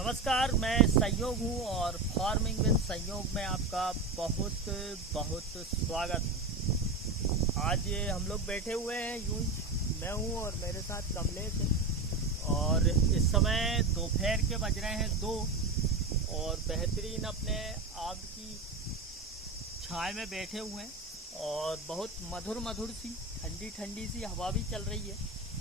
नमस्कार, मैं संयोग हूँ और फार्मिंग विद संयोग में आपका बहुत बहुत स्वागत है। आज हम लोग बैठे हुए हैं यूं, मैं हूँ और मेरे साथ कमलेश है और इस समय दोपहर के बज रहे हैं 2 और बेहतरीन अपने आग की छाए में बैठे हुए हैं और बहुत मधुर मधुर सी ठंडी ठंडी सी हवा भी चल रही है।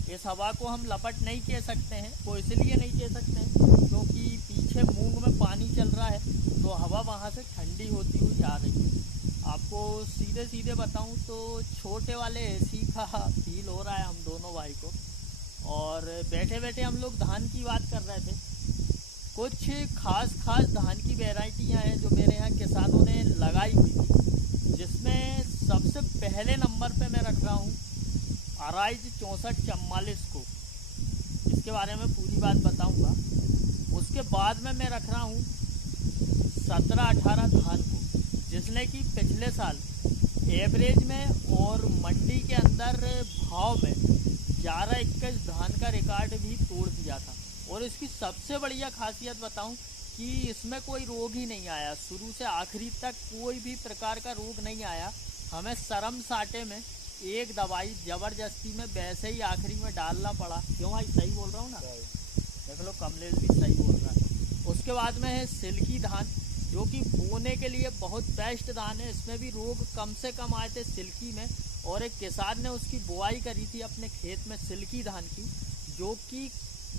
इस हवा को हम लपट नहीं कह सकते हैं, वो इसलिए नहीं कह सकते हैं क्योंकि पीछे मूंग में पानी चल रहा है तो हवा वहाँ से ठंडी होती हुई जा रही है। आपको सीधे सीधे बताऊं तो छोटे वाले एसी का फील हो रहा है हम दोनों भाई को। और बैठे बैठे हम लोग धान की बात कर रहे थे। कुछ खास धान की वैरायटियाँ हैं जो मेरे यहाँ किसानों ने लगाई हुई थी, जिसमें सबसे पहले नंबर पे मैं रख रहा हूँ अराइज 6444 को। इसके बारे में पूरी बात बताऊंगा। उसके बाद में मैं रख रहा हूँ 1718 धान को, जिसने कि पिछले साल एवरेज में और मंडी के अंदर भाव में 11-21 धान का रिकॉर्ड भी तोड़ दिया था। और इसकी सबसे बढ़िया खासियत बताऊं कि इसमें कोई रोग ही नहीं आया, शुरू से आखिरी तक कोई भी प्रकार का रोग नहीं आया। हमें शर्म साटे में एक दवाई जबरदस्ती में वैसे ही आखिरी में डालना पड़ा। क्यों भाई, सही बोल रहा हूँ ना? देख लो, कमलेश भी सही बोल रहा है। उसके बाद में है सिल्की धान, जो कि बोने के लिए बहुत बेस्ट धान है। इसमें भी रोग कम से कम आए थे सिल्की में, और एक किसान ने उसकी बुआई करी थी अपने खेत में सिल्की धान की, जो कि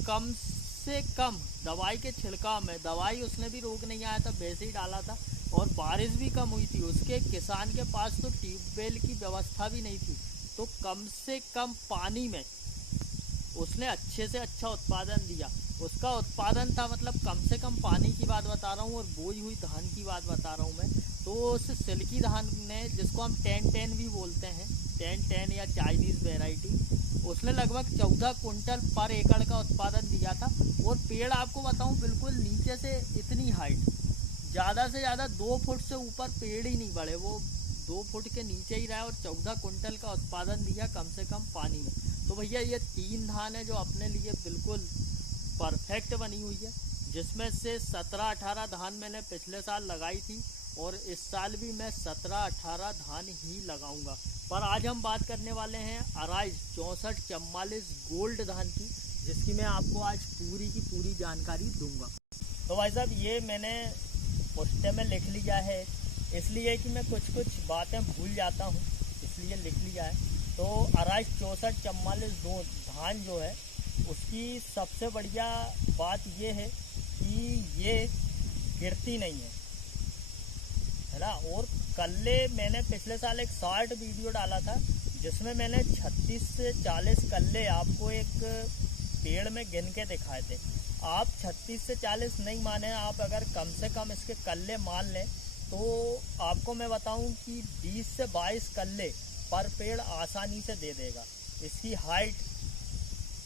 कम से कम दवाई के छिड़काव में, दवाई उसने भी रोग नहीं आया था, वैसे ही डाला था और बारिश भी कम हुई थी। उसके किसान के पास तो ट्यूबवेल की व्यवस्था भी नहीं थी, तो कम से कम पानी में उसने अच्छे से अच्छा उत्पादन दिया। उसका उत्पादन था, मतलब कम से कम पानी की बात बता रहा हूँ और बोई हुई धान की बात बता रहा हूँ मैं। तो उस सिल्की धान ने, जिसको हम 10-10 भी बोलते हैं, 10-10 या चाइनीज़ वेराइटी, उसने लगभग 14 कुंटल पर एकड़ का उत्पादन दिया था। और पेड़ आपको बताऊं, बिल्कुल नीचे से इतनी हाइट, ज़्यादा से ज़्यादा 2 फुट से ऊपर पेड़ ही नहीं बढ़े, वो 2 फुट के नीचे ही रहा और 14 कुंटल का उत्पादन दिया कम से कम पानी में। तो भैया ये 3 धान है जो अपने लिए बिल्कुल परफेक्ट बनी हुई है, जिसमें से 17-18 धान मैंने पिछले साल लगाई थी और इस साल भी मैं 17-18 धान ही लगाऊंगा। पर आज हम बात करने वाले हैं अराइज 6444 गोल्ड धान की, जिसकी मैं आपको आज पूरी की पूरी जानकारी दूंगा। तो भाई साहब, ये मैंने पोस्टर में लिख लिया है, इसलिए कि मैं कुछ बातें भूल जाता हूँ, इसलिए लिख लिया है। तो अराइज 6444 धान जो है, उसकी सबसे बढ़िया बात ये है कि ये गिरती नहीं है ना। और कल्ले मैंने पिछले साल एक शॉर्ट वीडियो डाला था, जिसमें मैंने 36 से 40 कल्ले आपको एक पेड़ में गिन के दिखाए थे। आप 36 से 40 नहीं माने, आप अगर कम से कम इसके कल्ले मान लें तो आपको मैं बताऊं कि 20 से 22 कल्ले पर पेड़ आसानी से दे देगा। इसकी हाइट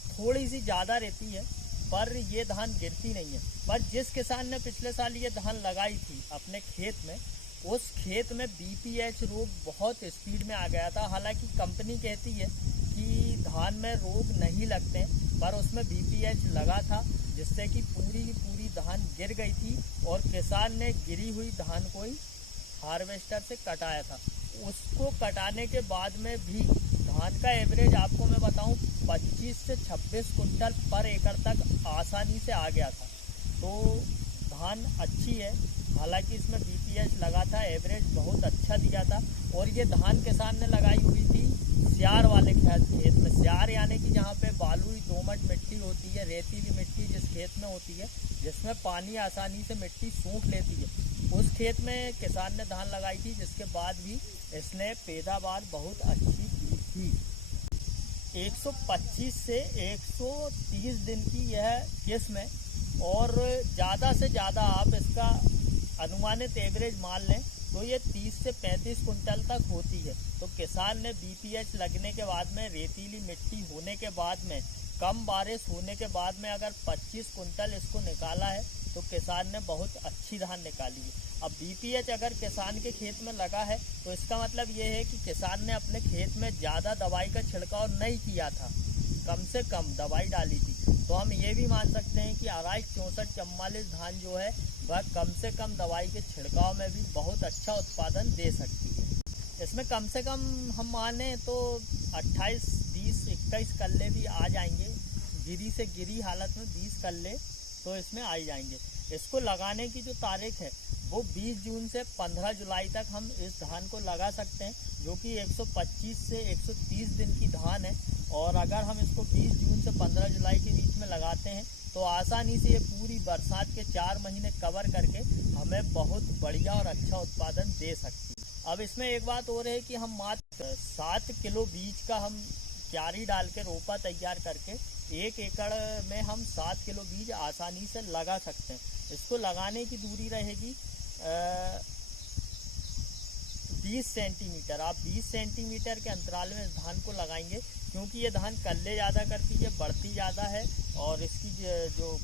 थोड़ी सी ज़्यादा रहती है, पर ये धान गिरती नहीं है। पर जिस किसान ने पिछले साल ये धान लगाई थी अपने खेत में, उस खेत में BPH रोग बहुत स्पीड में आ गया था। हालांकि कंपनी कहती है कि धान में रोग नहीं लगते, पर उसमें BPH लगा था, जिससे कि पूरी की पूरी धान गिर गई थी और किसान ने गिरी हुई धान को ही हार्वेस्टर से कटाया था। उसको कटाने के बाद में भी धान का एवरेज आपको मैं बताऊं 25 से 26 कुंटल पर एकड़ तक आसानी से आ गया था। तो धान अच्छी है, हालांकि इसमें BPH लगा था, एवरेज बहुत अच्छा दिया था। और ये धान किसान ने लगाई हुई थी स्यार वाले खेत में। स्यार यानी कि जहाँ पे बालुई दोमट मिट्टी होती है, रेतीली मिट्टी जिस खेत में होती है, जिसमें पानी आसानी से मिट्टी सूख लेती है, उस खेत में किसान ने धान लगाई थी, जिसके बाद भी इसने पैदावार बहुत अच्छी दी थी। 125 से 130 दिन की यह किस्म है और ज़्यादा से ज़्यादा आप इसका अनुमानित एवरेज मान लें तो ये 30 से 35 कुंटल तक होती है। तो किसान ने BPH लगने के बाद में, रेतीली मिट्टी होने के बाद में, कम बारिश होने के बाद में अगर 25 कुंटल इसको निकाला है तो किसान ने बहुत अच्छी धान निकाली है। अब BPH अगर किसान के खेत में लगा है तो इसका मतलब ये है कि किसान ने अपने खेत में ज़्यादा दवाई का छिड़काव नहीं किया था, कम से कम दवाई डाली थी, तो हम ये भी मान सकते हैं कि RICE 6444 धान जो है वह कम से कम दवाई के छिड़काव में भी बहुत अच्छा उत्पादन दे सकती है। इसमें कम से कम हम माने तो 28, 20, 21 कल्ले भी आ जाएंगे। गिरी से गिरी हालत में 20 कल्ले तो इसमें आ जाएंगे। इसको लगाने की जो तारीख है वो 20 जून से 15 जुलाई तक हम इस धान को लगा सकते हैं, जो कि 125 से 130 दिन की धान है। और अगर हम इसको 20 जून से 15 जुलाई के बीच में लगाते हैं तो आसानी से ये पूरी बरसात के 4 महीने कवर करके हमें बहुत बढ़िया और अच्छा उत्पादन दे सकती है। अब इसमें एक बात और है कि हम मात्र 7 किलो बीज का हम क्यारी डाल के रोपा तैयार करके 1 एकड़ में हम 7 किलो बीज आसानी से लगा सकते हैं। इसको लगाने की दूरी रहेगी 20 सेंटीमीटर। आप 20 सेंटीमीटर के अंतराल में इस धान को लगाएंगे, क्योंकि ये धान कल्ले ज़्यादा करती है, बढ़ती ज़्यादा है, और इसकी जो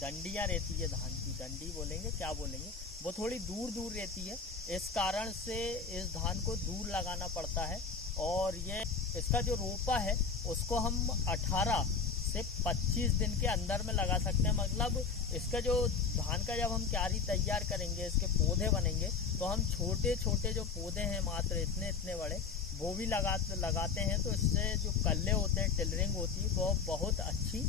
डंडियाँ रहती है, धान की डंडी बोलेंगे क्या बोलेंगे, वो थोड़ी दूर दूर रहती है। इस कारण से इस धान को दूर लगाना पड़ता है। और ये इसका जो रोपा है उसको हम 18 से 25 दिन के अंदर में लगा सकते हैं। मतलब इसका जो धान का जब हम क्यारी तैयार करेंगे, इसके पौधे बनेंगे, तो हम छोटे छोटे जो पौधे हैं मात्र इतने इतने बड़े, वो भी लगाते हैं, तो इससे जो कल्ले होते हैं, टिलरिंग होती है, वो बहुत अच्छी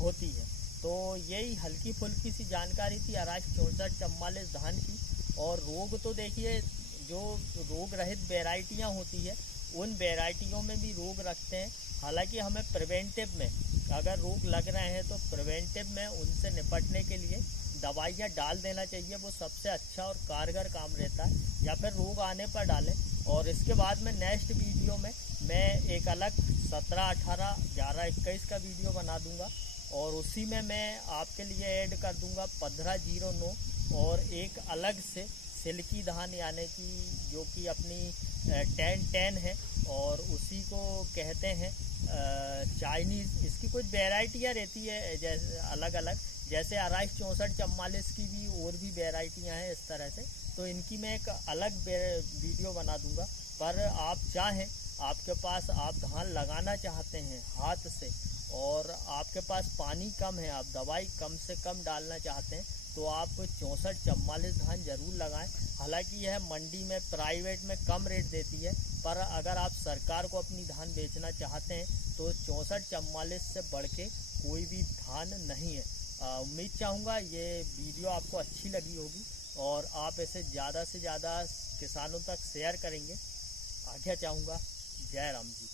होती है। तो यही हल्की फुल्की सी जानकारी थी RICE 6444 धान की। और रोग तो देखिए, जो रोग रहित वेराइटियाँ होती है उन वेराइटियों में भी रोग रखते हैं। हालांकि हमें प्रिवेंटिव में अगर रोग लग रहे हैं तो प्रिवेंटिव में उनसे निपटने के लिए दवाइयाँ डाल देना चाहिए, वो सबसे अच्छा और कारगर काम रहता है। या फिर रोग आने पर डालें। और इसके बाद में नेक्स्ट वीडियो में मैं एक अलग 17, 18, 11, 21 का वीडियो बना दूंगा, और उसी में मैं आपके लिए ऐड कर दूंगा 1509 और एक अलग से सिल्की धान, यानी कि जो कि अपनी 1010 है, और उसी को कहते हैं चाइनीज़। इसकी कुछ वेराइटियाँ रहती है जैसे अलग अलग, जैसे RICE 6444 की भी और भी वेराइटियाँ हैं इस तरह से। तो इनकी मैं एक अलग वीडियो बना दूंगा। पर आप चाहें, आपके पास आप धान लगाना चाहते हैं हाथ से, और आपके पास पानी कम है, आप दवाई कम से कम डालना चाहते हैं, तो आप 6444 धान जरूर लगाएं। हालांकि यह मंडी में प्राइवेट में कम रेट देती है, पर अगर आप सरकार को अपनी धान बेचना चाहते हैं तो 6444 से बढ़ के कोई भी धान नहीं है। उम्मीद चाहूँगा ये वीडियो आपको अच्छी लगी होगी, और आप इसे ज़्यादा से ज़्यादा किसानों तक शेयर करेंगे। आज्ञा चाहूँगा। जय राम जी।